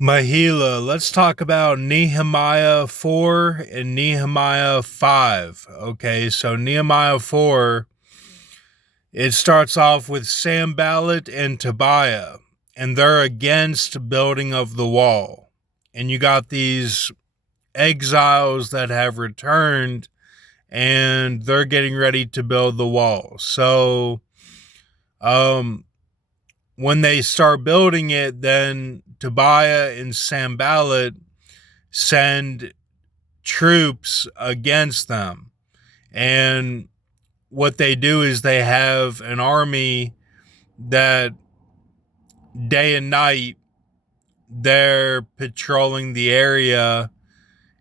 Mahila, let's talk about Nehemiah 4 and Nehemiah 5. Okay, so Nehemiah 4, it starts off with Sanballat and Tobiah, and they're against building of the wall. And you got these exiles that have returned, and they're getting ready to build the wall. So, when they start building it, then Tobiah and Sanballat send troops against them. And what they do is they have an army that day and night they're patrolling the area.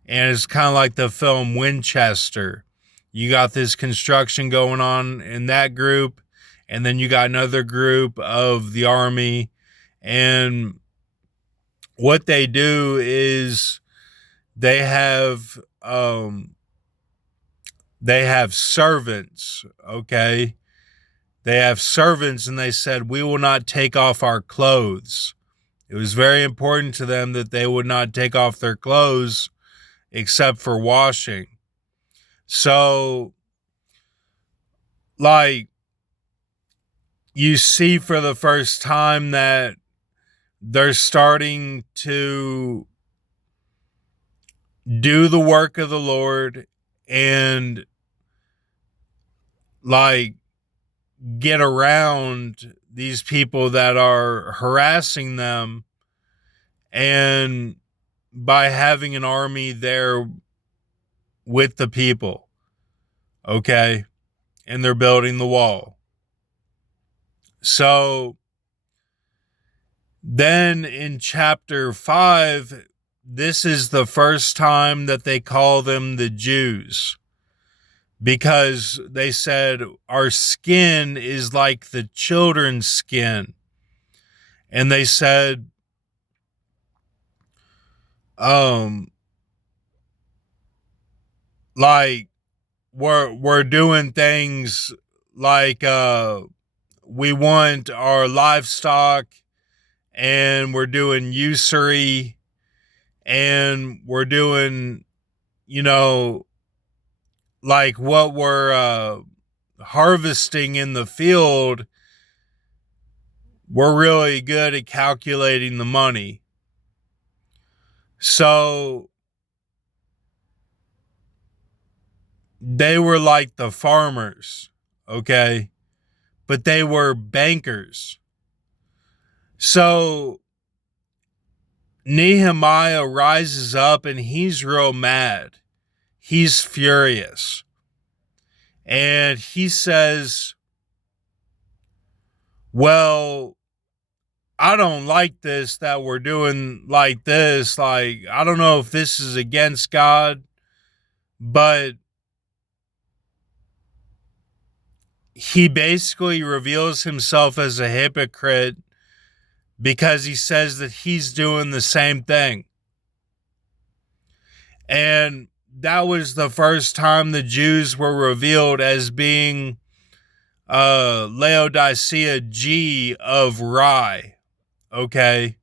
And it's kind of like the film Winchester. You got this construction going on in that group, and then you got another group of the army. And what they do is they have servants. Okay, they have servants, and they said, we will not take off our clothes. It was very important to them that they would not take off their clothes except for washing. So, like, you see for the first time that they're starting to do the work of the Lord and, like, get around these people that are harassing them, and by having an army there with the people. Okay, and they're building the wall. So then in chapter 5, this is the first time that they call them the Jews, because they said our skin is like the children's skin. And they said, like, we're doing things like we want our livestock, and we're doing usury, and we're doing, like what we're harvesting in the field. We're really good at calculating the money. So they were like the farmers, okay? But they were bankers. So Nehemiah rises up, and he's real mad. He's furious. And he says, well, I don't like this, that we're doing like this. Like, I don't know if this is against God, but he basically reveals himself as a hypocrite because he says that he's doing the same thing. And that was the first time the Jews were revealed as being Laodicea G of Rye, okay,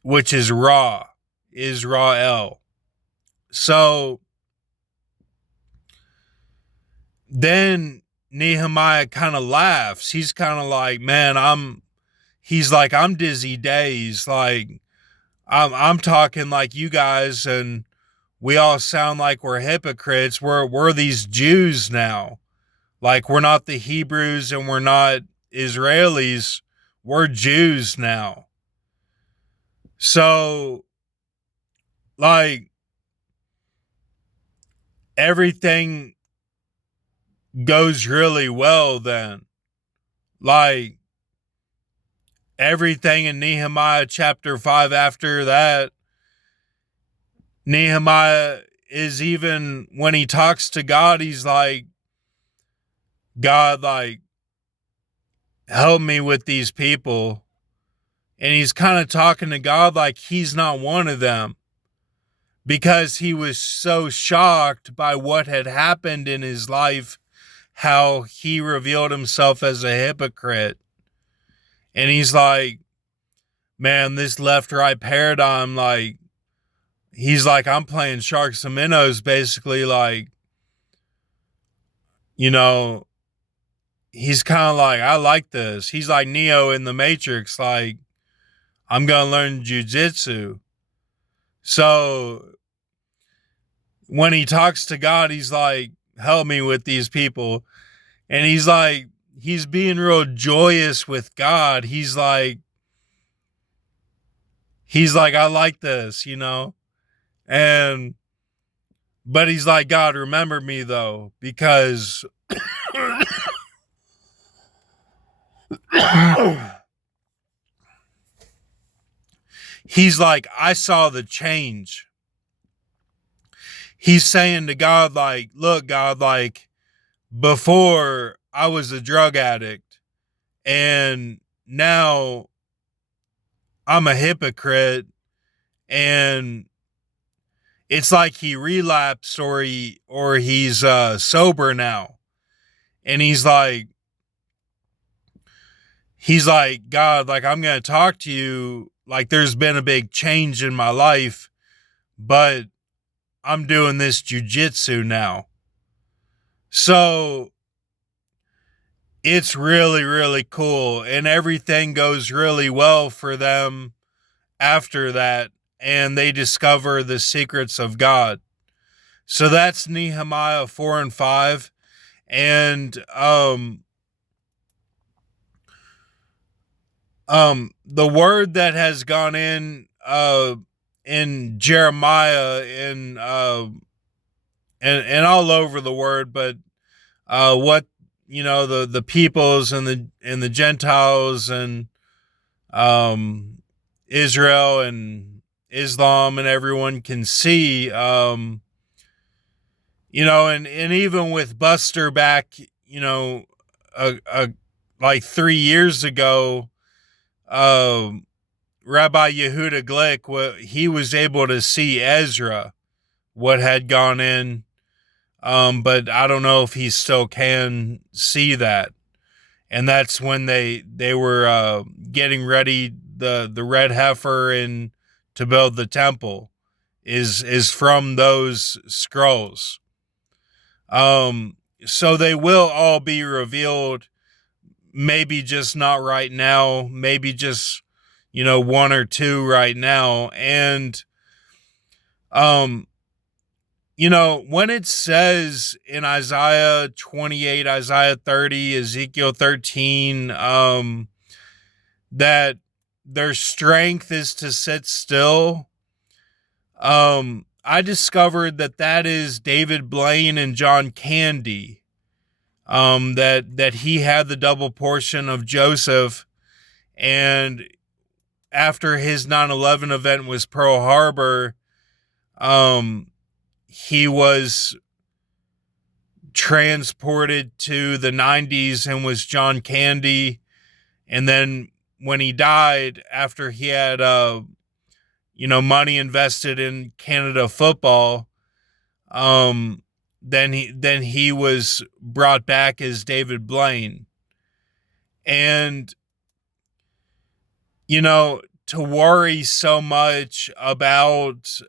which is Ra, Israel. So then Nehemiah kind of laughs. He's kind of like, man, I'm dizzy days. Like, I'm talking like you guys, and we all sound like we're hypocrites. We're these Jews now. Like, we're not the Hebrews and we're not Israelis. We're Jews now. So, like, everything goes really well then. Like, everything in Nehemiah chapter 5 after that, Nehemiah is, even when he talks to God, he's like, God, like, help me with these people. And he's kind of talking to God like he's not one of them, because he was so shocked by what had happened in his life, how he revealed himself as a hypocrite. And he's like, man, this left right paradigm, like, he's like, I'm playing sharks and minnows, basically, like, you know, he's kind of like, I like this. He's like Neo in the Matrix, like, I'm gonna learn jujitsu. So when he talks to God, he's like, help me with these people. And he's like, he's being real joyous with God. He's like, I like this, And but he's like, God, remember me though, because he's like, I saw the change. He's saying to God, like, look, God, like, before I was a drug addict and now I'm a hypocrite, and it's like he relapsed or he's sober now. And he's like, God, like, I'm going to talk to you. Like, there's been a big change in my life, but I'm doing this jujitsu now. So it's really, really cool. And everything goes really well for them after that. And they discover the secrets of God. So that's Nehemiah 4 and 5. And the word that has gone in Jeremiah and all over the word, but what the peoples and the Gentiles and Israel and Islam and everyone can see, and even with Buster back, like 3 years ago, Rabbi Yehuda Glick, he was able to see Ezra, what had gone in, but I don't know if he still can see that. And that's when they were getting ready, the red heifer and to build the temple is from those scrolls. So they will all be revealed, maybe just not right now, maybe just one or two right now. And when it says in Isaiah 28, Isaiah 30, Ezekiel 13, that their strength is to sit still, I discovered that is David Blaine and John Candy, that he had the double portion of Joseph, and after his 9/11 event was Pearl Harbor, he was transported to the 90s and was John Candy. And then when he died, after he had money invested in Canada football, then he was brought back as David Blaine. And to worry so much about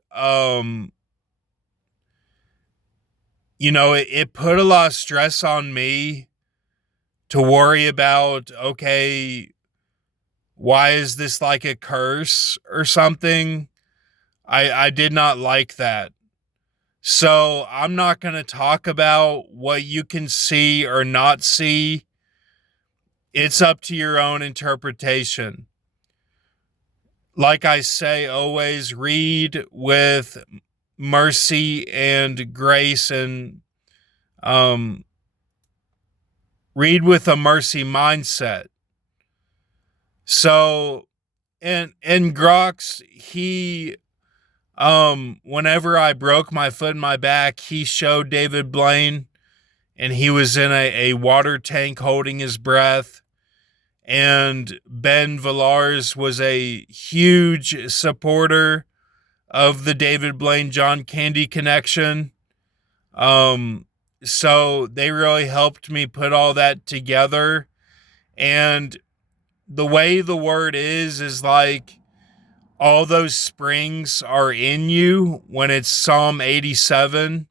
it put a lot of stress on me to worry about, okay, why is this like a curse or something? I did not like that. So I'm not going to talk about what you can see or not see. It's up to your own interpretation. Like I say, always read with mercy and grace, and read with a mercy mindset. So, and Grox, he, whenever I broke my foot and my back, he showed David Blaine, and he was in a water tank holding his breath. And Ben Villars was a huge supporter of the David Blaine John Candy connection. So they really helped me put all that together. And the way the word is like, all those springs are in you when it's Psalm 87.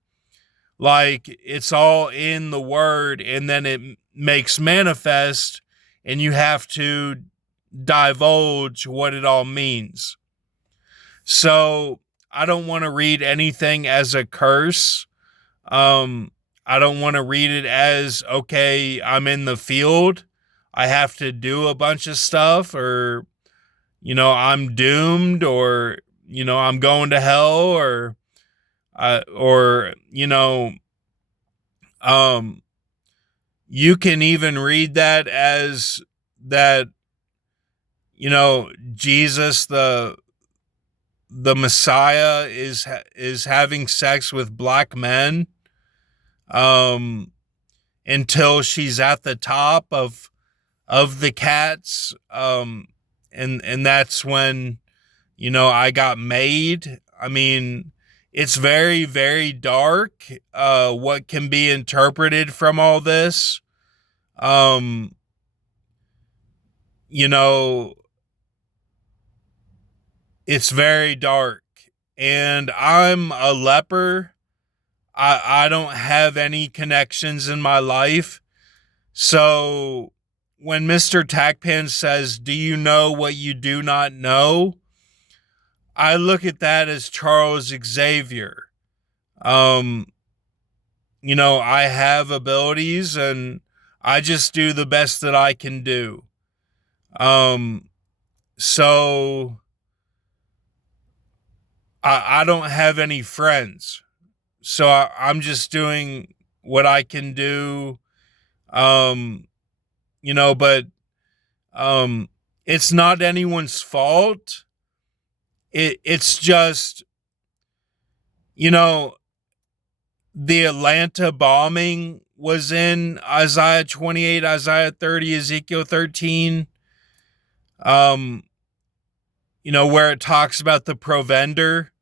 Like, it's all in the word, and then it makes manifest, and you have to divulge what it all means. So I don't want to read anything as a curse. I don't want to read it as, okay, I'm in the field, I have to do a bunch of stuff, or, I'm doomed, or, I'm going to hell, or, you can even read that as that, Jesus, the Messiah, is having sex with black men, until she's at the top of the cats, and that's when, I got made. I mean, it's very, very dark, what can be interpreted from all this. It's very dark, and I'm a leper. I don't have any connections in my life. So when Mr. Tackpan says, "Do you know what you do not know?" I look at that as Charles Xavier. I have abilities, and I just do the best that I can do. So I don't have any friends. So I'm just doing what I can do. But it's not anyone's fault. It's just, the Atlanta bombing was in Isaiah 28, Isaiah 30, Ezekiel 13. Where it talks about the provender.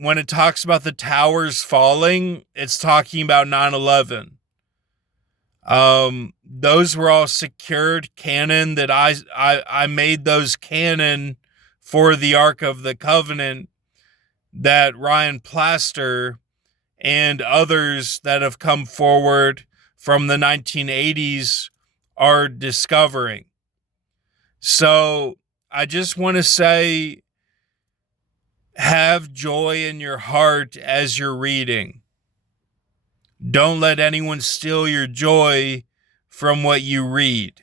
When it talks about the towers falling, it's talking about 9/11. Those were all secured cannon that I made those cannon for the Ark of the Covenant that Ryan Plaster and others that have come forward from the 1980s are discovering. So I just want to say, have joy in your heart as you're reading. Don't let anyone steal your joy from what you read.